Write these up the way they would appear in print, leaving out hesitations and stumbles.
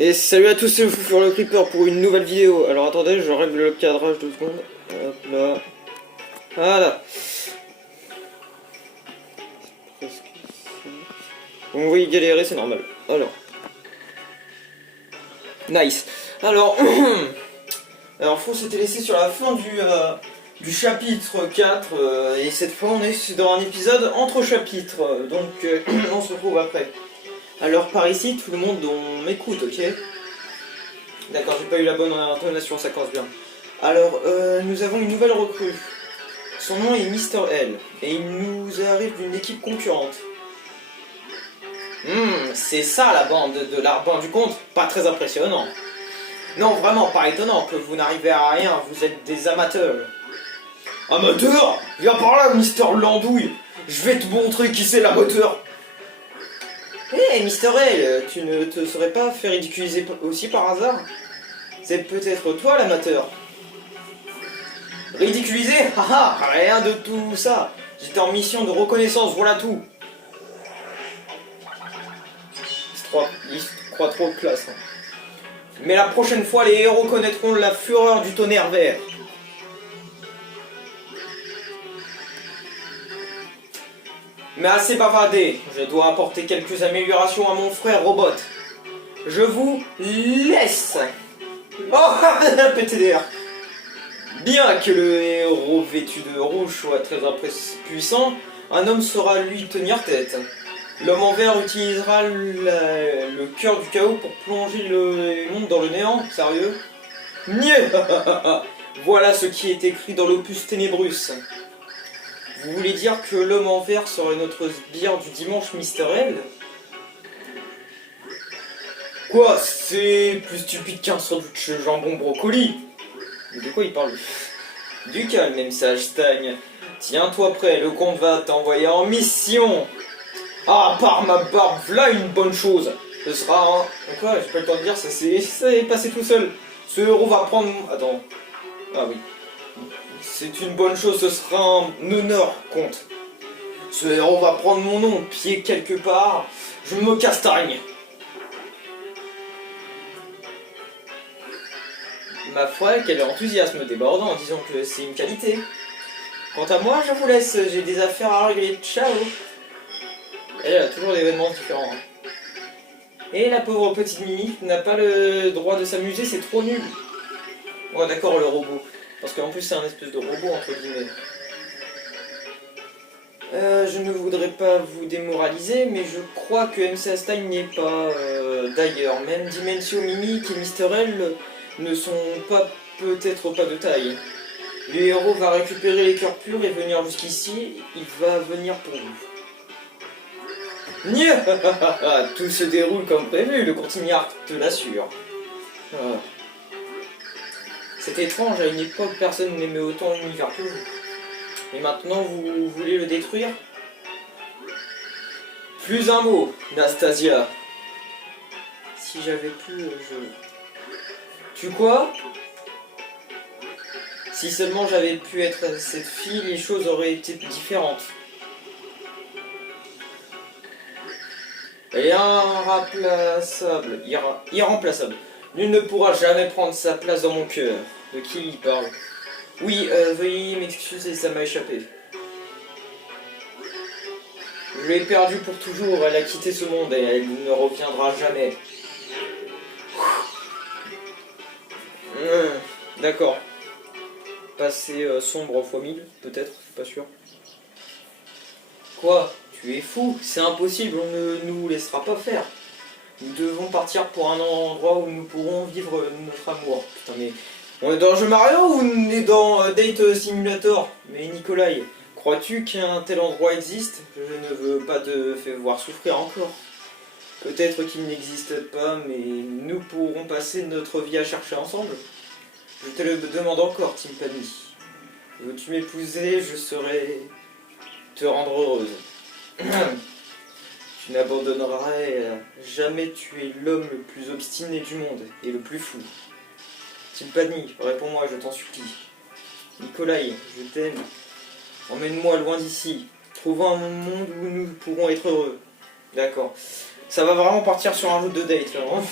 Et salut à tous, c'est le Fou sur le Creeper pour une nouvelle vidéo. Alors attendez, je règle le cadrage 2 secondes. Hop là. Voilà. Bon, vous voyez galérer, c'est normal. Alors. Nice. Alors, alors Fou s'était laissé sur la fin du chapitre 4. Et cette fois, on est dans un épisode entre chapitres. Donc, on se retrouve après. Alors, par ici, tout le monde on m'écoute, ok? D'accord, j'ai pas eu la bonne intonation, ça commence bien. Alors, nous avons une nouvelle recrue. Son nom est Mister L, et il nous arrive d'une équipe concurrente. C'est ça la bande de l'Arbin du Comte? Pas très impressionnant. Non, vraiment pas étonnant que vous n'arrivez à rien, vous êtes des amateurs. Amateur? Viens par là, Mister Landouille. Je vais te montrer qui c'est l'amateur. Hé, Mister L, tu ne te serais pas fait ridiculiser aussi par hasard? C'est peut-être toi l'amateur. Ridiculisé? Haha, rien de tout ça. J'étais en mission de reconnaissance, voilà tout. Il se croit trop classe. Hein. Mais la prochaine fois, les héros connaîtront la fureur du tonnerre vert. Mais assez bavardé, je dois apporter quelques améliorations à mon frère Robot. Je vous laisse. Oh, PTDR. Bien que le héros vêtu de rouge soit très puissant, un homme saura lui tenir tête. L'homme en vert utilisera le cœur du chaos pour plonger le monde dans le néant, sérieux? Niais. Voilà ce qui est écrit dans l'opus Ténébrus. Vous voulez dire que l'homme en vert serait notre sbire du dimanche, Mister L? Quoi? C'est plus stupide qu'un sandwich jambon brocoli. Mais de quoi il parle? Du calme, même sage Stagne. Tiens-toi prêt, le comte va t'envoyer en mission. Ah, par ma barbe, voilà une bonne chose. Ce sera un... Quoi? J'ai pas le temps de dire, ça est passé tout seul. Ce héros va prendre... Attends. Ah oui. C'est une bonne chose, ce sera un honneur, comte. Ce héros va prendre mon nom, pied quelque part. Je me castagne. Ma foi, quel enthousiasme débordant, disons que c'est une qualité. Quant à moi, je vous laisse, j'ai des affaires à régler. Ciao. Elle a toujours des événements différents. Hein. Et la pauvre petite Mimi n'a pas le droit de s'amuser, c'est trop nul. Ouais, d'accord, le robot. Parce qu'en plus, c'est un espèce de robot, entre guillemets. Je ne voudrais pas vous démoraliser, mais je crois que MC Stein n'est pas d'ailleurs. Même Dimensio Mimic et Mister L ne sont pas peut-être pas de taille. Le héros va récupérer les cœurs purs et venir jusqu'ici, il va venir pour vous. Nya. Tout se déroule comme prévu, le courtignard te l'assure. Ah. C'est étrange, à une époque personne n'aimait autant l'univers que vous. Et maintenant vous voulez le détruire? Plus un mot, Nastasia. Si j'avais pu, Tu quoi? Si seulement j'avais pu être cette fille, les choses auraient été différentes. Elle est irremplaçable. Nul ne pourra jamais prendre sa place dans mon cœur. De qui il parle? Oui, veuillez m'excuser, ça m'a échappé. Je l'ai perdue pour toujours, elle a quitté ce monde et elle ne reviendra jamais. D'accord. Passé sombre fois 1000, peut-être, je suis pas sûr. Quoi? Tu es fou, c'est impossible, on ne nous laissera pas faire. Nous devons partir pour un endroit où nous pourrons vivre notre amour. Putain mais... On est dans un jeu Mario ou on est dans Date Simulator? Mais Nikolai, crois-tu qu'un tel endroit existe? Je ne veux pas te faire voir souffrir encore. Peut-être qu'il n'existe pas, mais nous pourrons passer notre vie à chercher ensemble. Je te le demande encore, Timpani. Veux-tu m'épouser? Je saurai te rendre heureuse. Tu n'abandonnerais jamais, tu es l'homme le plus obstiné du monde et le plus fou. Timpani, réponds-moi, je t'en supplie. Nikolai, je t'aime. Emmène-moi loin d'ici. Trouvons un monde où nous pourrons être heureux. D'accord. Ça va vraiment partir sur un jeu de date là. Hein.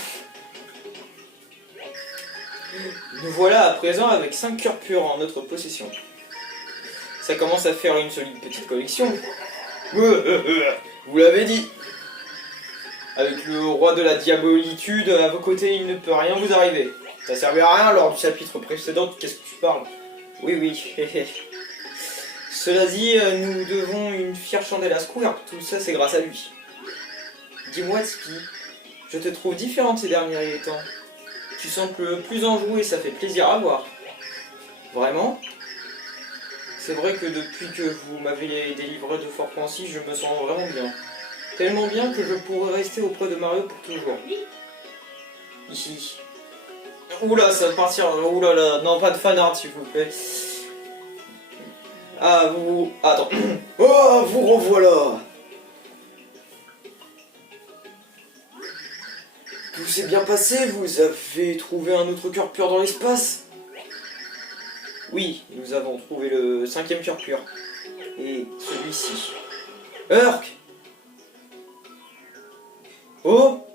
Nous voilà à présent avec 5 cœurs purs en notre possession. Ça commence à faire une solide petite collection. Vous l'avez dit. Avec le roi de la diabolitude à vos côtés, il ne peut rien vous arriver. Ça servait à rien lors du chapitre précédent, qu'est-ce que tu parles? Oui. Cela dit, nous devons une fière chandelle à Squirt, tout ça c'est grâce à lui. Dis-moi, Tipeee, je te trouve différente ces derniers temps. Tu sembles plus enjouée, ça fait plaisir à voir. Vraiment? C'est vrai que depuis que vous m'avez délivré de Fort Francis, je me sens vraiment bien. Tellement bien que je pourrais rester auprès de Mario pour toujours. Ici. Oula, ça va partir. Oulala, non, pas de fanart s'il vous plaît. Ah, vous... Attends. Oh, vous revoilà. Tout s'est bien passé, vous avez trouvé un autre cœur pur dans l'espace? Oui, nous avons trouvé le 5e cœur pur. Et celui-ci. Urk! Oh!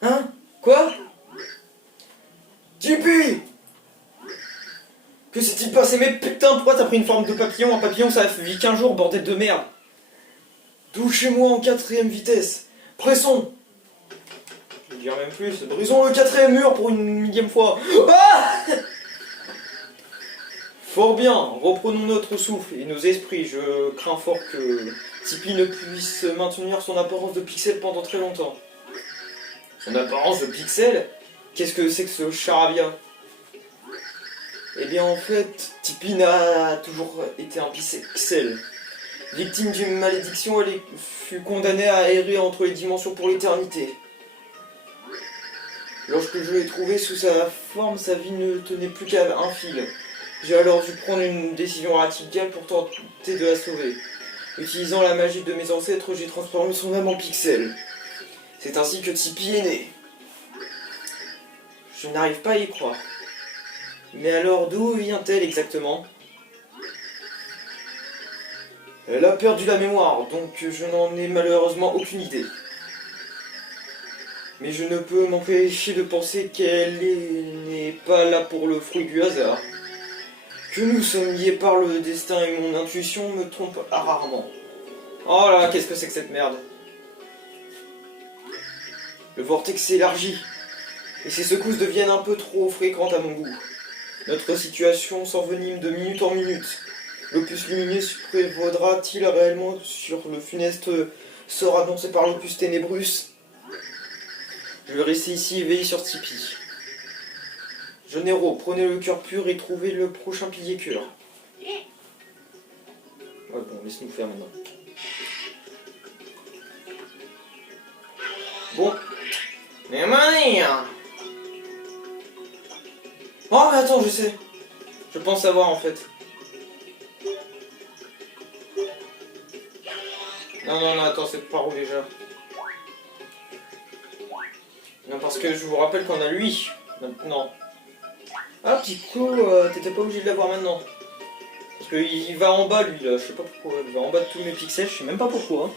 Hein? Quoi? Tipeee! Que s'est-il passé? Mais putain, pourquoi t'as pris une forme de papillon? Un papillon, ça vit qu'un jour, bordel de merde! Touchez-moi en 4ème vitesse! Pressons! Je veux dire même plus, brisons le 4ème mur pour une millième fois! Ah! Fort bien, reprenons notre souffle et nos esprits. Je crains fort que Tipeee ne puisse maintenir son apparence de pixel pendant très longtemps. Son apparence de pixel? Qu'est-ce que c'est que ce charabia? Eh bien en fait, Tipeee n'a toujours été un pixel. Victime d'une malédiction, elle fut condamnée à errer entre les dimensions pour l'éternité. Lorsque je l'ai trouvée sous sa forme, sa vie ne tenait plus qu'à un fil. J'ai alors dû prendre une décision radicale pour tenter de la sauver. Utilisant la magie de mes ancêtres, j'ai transformé son âme en pixel. C'est ainsi que Tipeee est né. Je n'arrive pas à y croire. Mais alors, d'où vient-elle exactement? Elle a perdu la mémoire, donc je n'en ai malheureusement aucune idée. Mais je ne peux m'empêcher de penser qu'elle n'est pas là pour le fruit du hasard. Que nous sommes liés par le destin et mon intuition me trompe rarement. Oh là, qu'est-ce que c'est que cette merde? Le vortex s'élargit, et ces secousses deviennent un peu trop fréquentes à mon goût. Notre situation s'envenime de minute en minute. L'opus lumineux prévaudra-t-il réellement sur le funeste sort annoncé par l'opus ténébrus? Je vais rester ici éveillé sur Tipeee. Jeune héros, prenez le cœur pur et trouvez le prochain pilier cœur. Ouais bon, laisse-nous faire maintenant. Bon. Mais manière. Oh mais attends, je sais. Je pense savoir en fait. Non, attends, c'est par où déjà? Non, parce que je vous rappelle qu'on a lui, maintenant. Ah, petit coup, t'étais pas obligé de l'avoir maintenant. Parce qu'il va en bas, lui, là, je sais pas pourquoi. Il va en bas de tous mes pixels, je sais même pas pourquoi. Hein.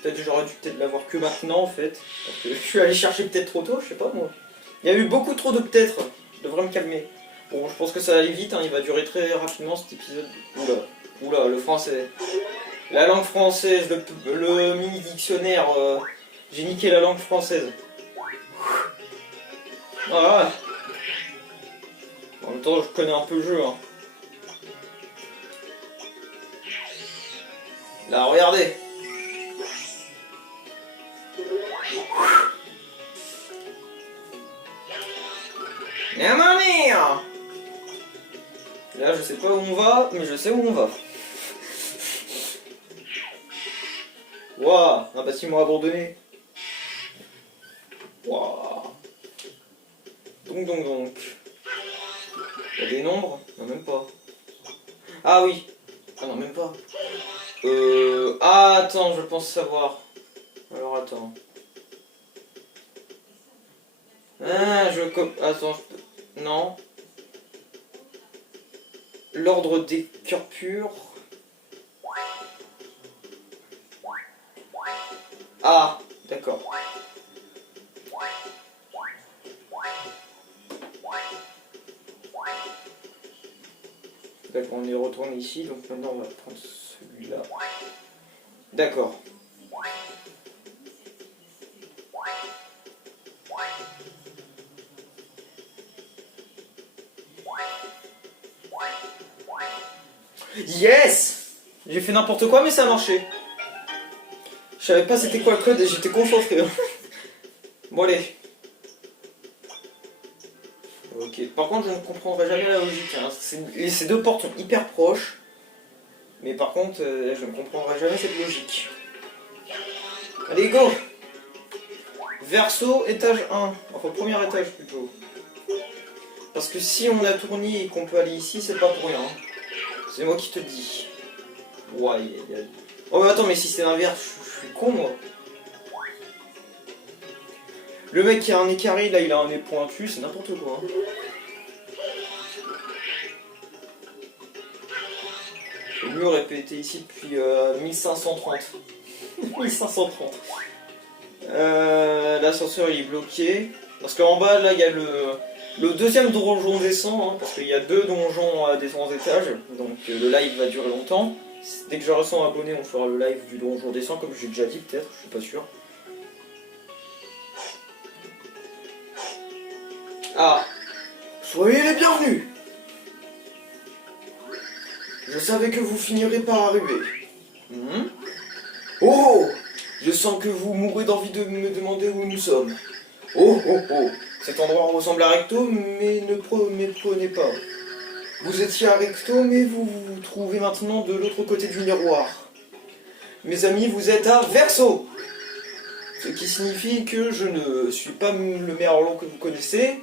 Peut-être que j'aurais dû l'avoir que maintenant, en fait. Parce que je suis allé chercher peut-être trop tôt, je sais pas, moi. Il y a eu beaucoup trop de peut-être. Je devrais me calmer. Bon, je pense que ça va aller vite, hein, il va durer très rapidement, cet épisode. Oula, le français. La langue française, le mini-dictionnaire. J'ai niqué la langue française. Voilà. En même temps, je connais un peu le jeu. Hein. Là, regardez. La mère. Là, je sais pas où on va, mais je sais où on va. Waouh, un bâtiment abandonné. Waouh. Donc. Il y a des nombres? Non, même pas. Ah oui. Ah non, même pas. Ah, attends, je pense savoir. Alors, attends. Ah, attends, non. L'ordre des cœurs purs. Ah, D'accord. D'accord, on est retourné ici, donc maintenant on va prendre celui-là. D'accord. Yes! J'ai fait n'importe quoi mais ça a marché. Je savais pas c'était quoi le code et j'étais concentré. Bon allez. Ok, par contre je ne comprendrai jamais la logique. Hein. Ces deux portes sont hyper proches. Mais par contre je ne comprendrai jamais cette logique. Allez go! Verso, étage 1. Enfin premier étage plutôt. Parce que si on a tourné et qu'on peut aller ici, c'est pas pour rien. C'est moi qui te dis. Ouais, oh mais attends, mais si c'est l'inverse, je suis con moi. Le mec qui a un nez carré, là il a un nez pointu, c'est n'importe quoi. Hein. Le mur est pété ici depuis 1530. 1530. L'ascenseur il est bloqué. Parce qu'en bas là il y a le deuxième donjon descend, hein, parce qu'il y a 2 donjons à descendre étages. Donc le live va durer longtemps. Dès que j'aurai 100 abonnés, on fera le live du donjon descend, comme j'ai déjà dit peut-être, je suis pas sûr. Ah, soyez les bienvenus. Je savais que vous finirez par arriver. Oh, je sens que vous mourrez d'envie de me demander où nous sommes. Oh, oh, oh, cet endroit ressemble à Recto, mais ne prenez pas. Vous étiez à Recto, mais vous vous trouvez maintenant de l'autre côté du miroir. Mes amis, vous êtes à Verso. Ce qui signifie que je ne suis pas le Merlon que vous connaissez.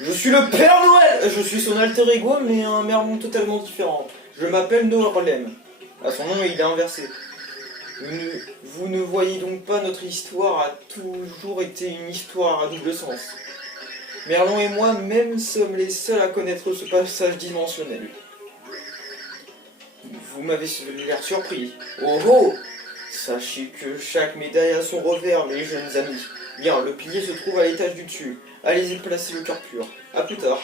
Je suis le Père Noël. Je suis son alter ego, mais un Merlon totalement différent. Je m'appelle Noërlem. À son nom, il est inversé. Vous ne voyez donc pas, notre histoire a toujours été une histoire à double sens. Merlon et moi-même sommes les seuls à connaître ce passage dimensionnel. Vous m'avez l'air surpris. Oh oh! Sachez que chaque médaille a son revers, mes jeunes amis. Bien, le pilier se trouve à l'étage du dessus. Allez-y placer le cœur pur. A plus tard.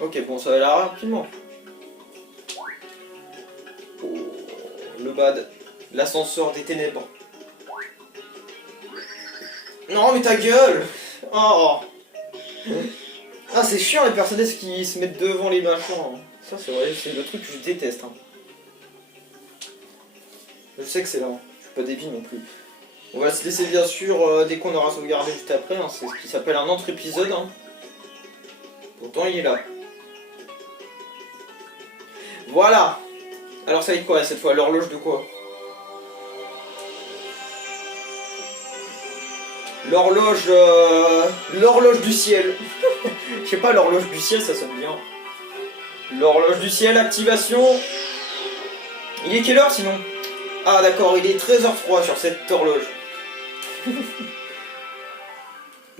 Ok, bon, ça va aller rapidement. Oh, le bad. L'ascenseur des ténèbres. Non, mais ta gueule! Oh! Ah, c'est chiant les personnages qui se mettent devant les machins. Ça, c'est vrai, c'est le truc que je déteste. Hein. Je sais que c'est là, hein. Je suis pas débile non plus. On va se laisser bien sûr dès qu'on aura sauvegardé juste après. Hein. C'est ce qui s'appelle un autre épisode. Hein. Pourtant, il est là. Voilà! Alors, ça va être quoi cette fois? L'horloge de quoi? L'horloge... l'horloge du ciel. Je sais pas, l'horloge du ciel, ça sonne bien. L'horloge du ciel, activation. Il est quelle heure sinon? Ah d'accord, il est 13h03 sur cette horloge.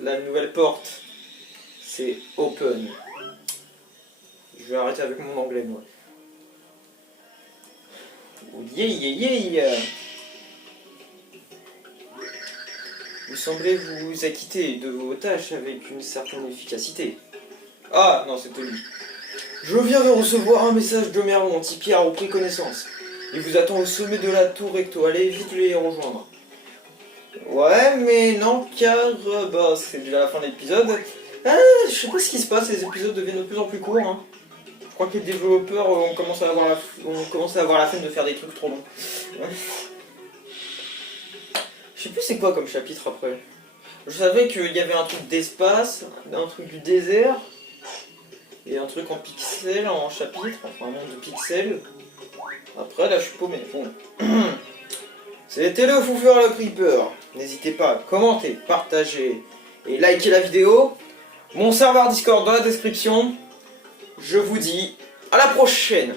La nouvelle porte, c'est open. Je vais arrêter avec mon anglais, moi. Oh, yeah, yeah, yeah. Vous semblez vous acquitter de vos tâches avec une certaine efficacité. Ah, non, c'est lui. Je viens de recevoir un message de Merlon. Tipeee a repris connaissance. Il vous attend au sommet de la tour Recto. Allez vite les rejoindre. Ouais, mais non, car bah, c'est déjà la fin de l'épisode. Ah, je sais pas ce qui se passe, les épisodes deviennent de plus en plus courts. Hein. Je crois que les développeurs ont commencé à avoir la flemme de faire des trucs trop longs. Je sais plus c'est quoi comme chapitre après. Je savais qu'il y avait un truc d'espace, un truc du désert, et un truc en pixels, en chapitre, enfin un monde de pixels. Après là je suis paumé. Bon. C'était le Foufeur le Creeper. N'hésitez pas à commenter, partager et liker la vidéo. Mon serveur Discord dans la description. Je vous dis à la prochaine.